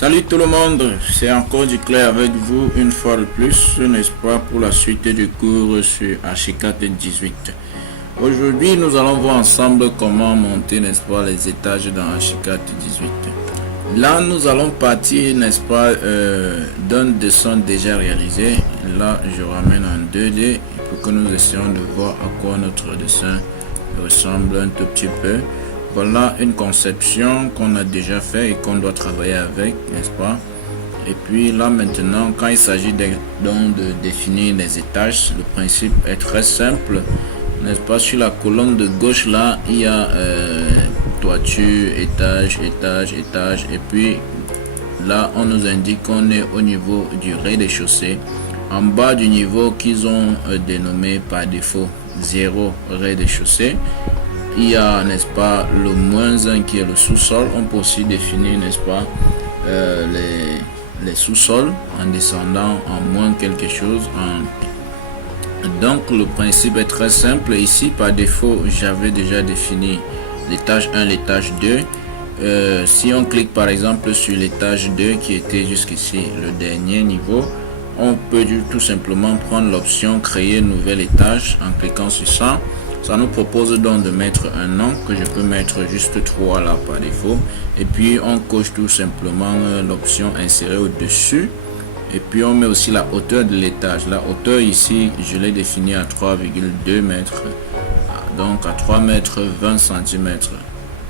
Salut tout le monde, c'est encore Duclair avec vous une fois de plus, n'est-ce pas, pour la suite du cours sur Archicad 18. Aujourd'hui, nous allons voir ensemble comment monter, n'est-ce pas, les étages dans Archicad 18. Là, nous allons partir, n'est-ce pas, d'un dessin déjà réalisé. Là, je ramène en 2D pour que nous essayons de voir à quoi notre dessin ressemble un tout petit peu. Voilà une conception qu'on a déjà fait et qu'on doit travailler avec, n'est-ce pas? Et puis là maintenant, quand il s'agit de définir les étages, le principe est très simple, n'est-ce pas? Sur la colonne de gauche là, il y a toiture, étage, étage, étage, et puis là on nous indique qu'on est au niveau du rez-de-chaussée, en bas du niveau qu'ils ont dénommé par défaut 0 rez-de-chaussée. Il y a, n'est-ce pas, le -1 qui est le sous-sol. On peut aussi définir, n'est-ce pas, les sous-sols en descendant en moins quelque chose. Donc le principe est très simple. Ici par défaut j'avais déjà défini l'étage 1, l'étage 2. Si on clique par exemple sur l'étage 2 qui était jusqu'ici le dernier niveau, on peut tout simplement prendre l'option créer nouvel étage. En cliquant sur ça, ça nous propose donc de mettre un nom que je peux mettre juste 3 là par défaut. Et puis on coche tout simplement l'option insérer au-dessus. Et puis on met aussi la hauteur de l'étage. La hauteur ici, je l'ai définie à 3,2 mètres. Donc à 3 mètres 20 cm.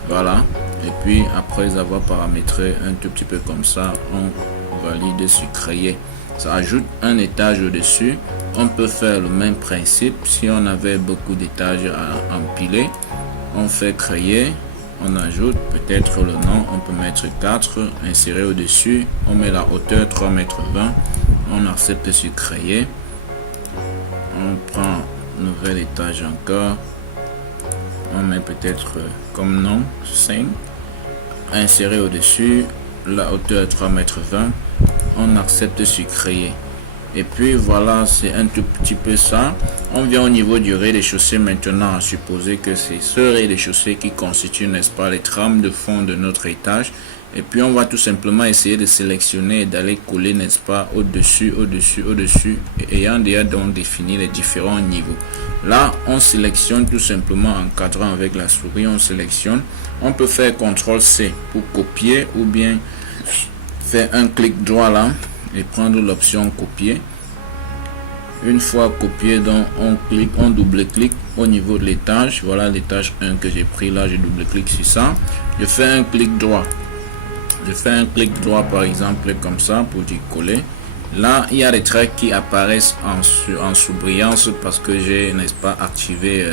Voilà. Et puis après avoir paramétré un tout petit peu comme ça, on valide sur créer. Ça ajoute un étage au-dessus. On peut faire le même principe si on avait beaucoup d'étages à empiler. On fait créer, on ajoute peut-être le nom, on peut mettre 4, insérer au-dessus, on met la hauteur 3,20 mètres, on accepte sur créer, on prend nouvel étage encore, on met peut-être comme nom 5, insérer au-dessus, la hauteur 3,20 mètres, on accepte sur créer. Et puis voilà, c'est un tout petit peu ça. On vient au niveau du rez-de-chaussée maintenant, à supposer que c'est ce rez-de-chaussée qui constitue, n'est-ce pas, les trames de fond de notre étage. Et puis on va tout simplement essayer de sélectionner et d'aller coller, n'est-ce pas, au-dessus, au-dessus, au-dessus, ayant déjà donc défini les différents niveaux. Là, on sélectionne tout simplement en cadrant avec la souris, on sélectionne. On peut faire CTRL-C pour copier ou bien faire un clic droit là et prendre l'option copier. Une fois copié, donc on double-clique au niveau de l'étage. Voilà l'étage 1 que j'ai pris là, je double-clique sur ça. Je fais un clic droit. Je fais un clic droit par exemple comme ça pour dire coller. Là, il y a des traits qui apparaissent en sous-brillance parce que j'ai, n'est-ce pas, activé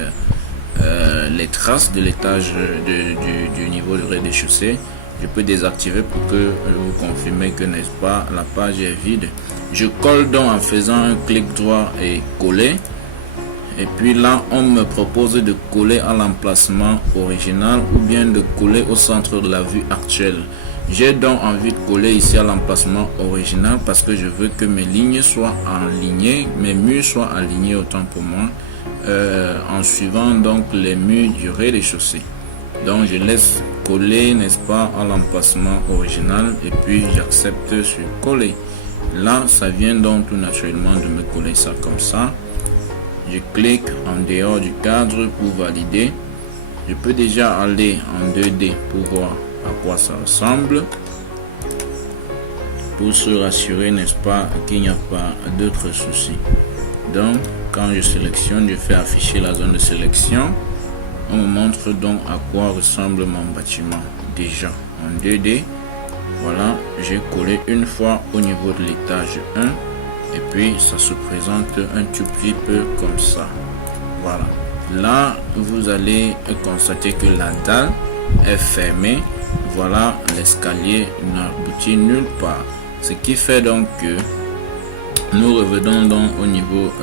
les traces de l'étage du niveau de rez-de-chaussée. Je peux désactiver pour que vous confirmez que, n'est-ce pas, la page est vide. Je colle donc en faisant un clic droit et coller. Et puis là, on me propose de coller à l'emplacement original ou bien de coller au centre de la vue actuelle. J'ai donc envie de coller ici à l'emplacement original parce que je veux que mes lignes soient alignées, mes murs soient alignés autant pour moi, en suivant donc les murs du rez-de-chaussée. Donc je laisse coller, n'est-ce pas, à l'emplacement original et puis j'accepte sur coller. Là, ça vient donc tout naturellement de me coller ça comme ça. Je clique en dehors du cadre pour valider. Je peux déjà aller en 2D pour voir à quoi ça ressemble. Pour se rassurer, n'est-ce pas, qu'il n'y a pas d'autres soucis. Donc, quand je sélectionne, je fais afficher la zone de sélection. On me montre donc à quoi ressemble mon bâtiment déjà en 2D. Voilà, j'ai collé une fois au niveau de l'étage 1 et puis ça se présente un tout petit peu comme ça. Voilà, là vous allez constater que la dalle est fermée. Voilà, l'escalier n'aboutit nulle part, ce qui fait donc que nous revenons donc au niveau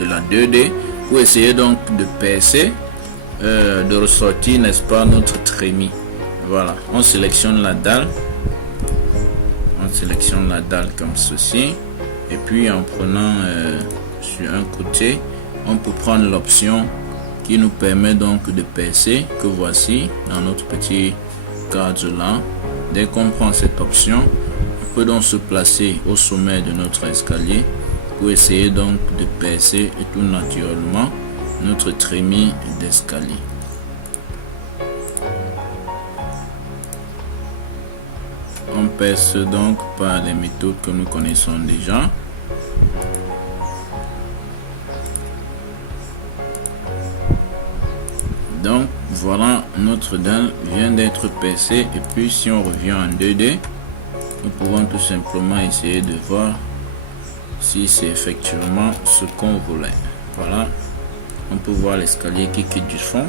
de la 2D pour essayer donc de percer, de ressortir, n'est-ce pas, notre trémie. Voilà, on sélectionne la dalle, comme ceci, et puis en prenant sur un côté, on peut prendre l'option qui nous permet donc de percer, que voici dans notre petit cadre là. Dès qu'on prend cette option, peut donc se placer au sommet de notre escalier pour essayer donc de percer tout naturellement notre trémie d'escalier. On perce donc par les méthodes que nous connaissons déjà. Donc voilà, notre dalle vient d'être percée, et puis si on revient en 2D, nous pouvons tout simplement essayer de voir si c'est effectivement ce qu'on voulait. Voilà, on peut voir l'escalier qui quitte du fond,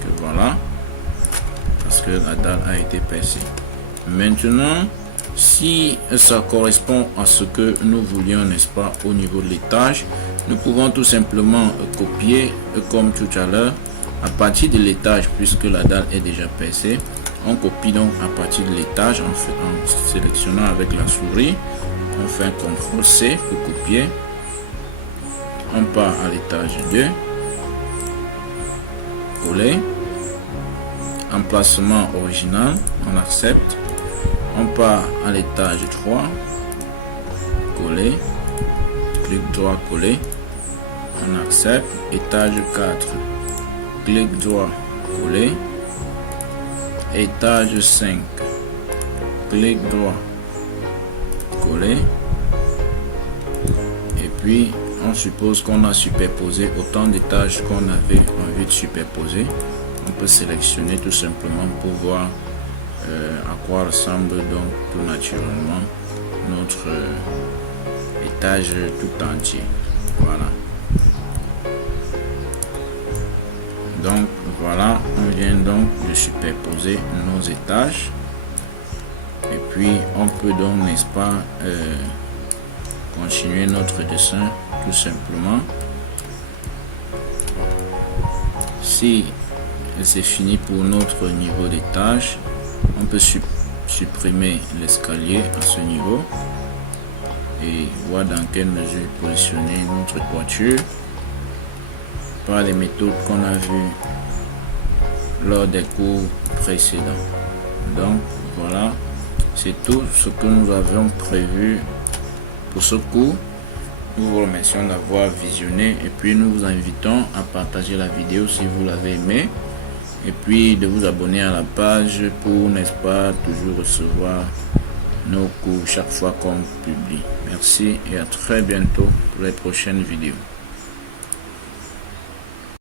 que voilà, parce que la dalle a été percée. Maintenant, si ça correspond à ce que nous voulions, n'est-ce pas, au niveau de l'étage, nous pouvons tout simplement copier comme tout à l'heure à partir de l'étage, puisque la dalle est déjà percée. On copie donc à partir de l'étage en sélectionnant avec la souris. On fait un CTRL C pour copier. On part à l'étage 2, coller, emplacement original, on accepte. On part à l'étage 3, coller, clic droit, coller, on accepte. Étage 4, clic droit, coller. Étage 5, clic droit, coller. Et puis on suppose qu'on a superposé autant d'étages qu'on avait envie de superposer. On peut sélectionner tout simplement pour voir à quoi ressemble donc tout naturellement notre étage tout entier. Voilà. Donc voilà, on vient donc de superposer nos étages, et puis on peut donc, n'est-ce pas, continuer notre dessin tout simplement. Si c'est fini pour notre niveau d'étage, on peut supprimer l'escalier à ce niveau et voir dans quelle mesure positionner notre toiture par les méthodes qu'on a vues lors des cours précédents. Donc voilà, c'est tout ce que nous avions prévu pour ce cours. Nous vous remercions d'avoir visionné, et puis nous vous invitons à partager la vidéo si vous l'avez aimé, et puis de vous abonner à la page pour, n'est-ce pas, toujours recevoir nos cours chaque fois qu'on publie. Merci et à très bientôt pour les prochaines vidéos.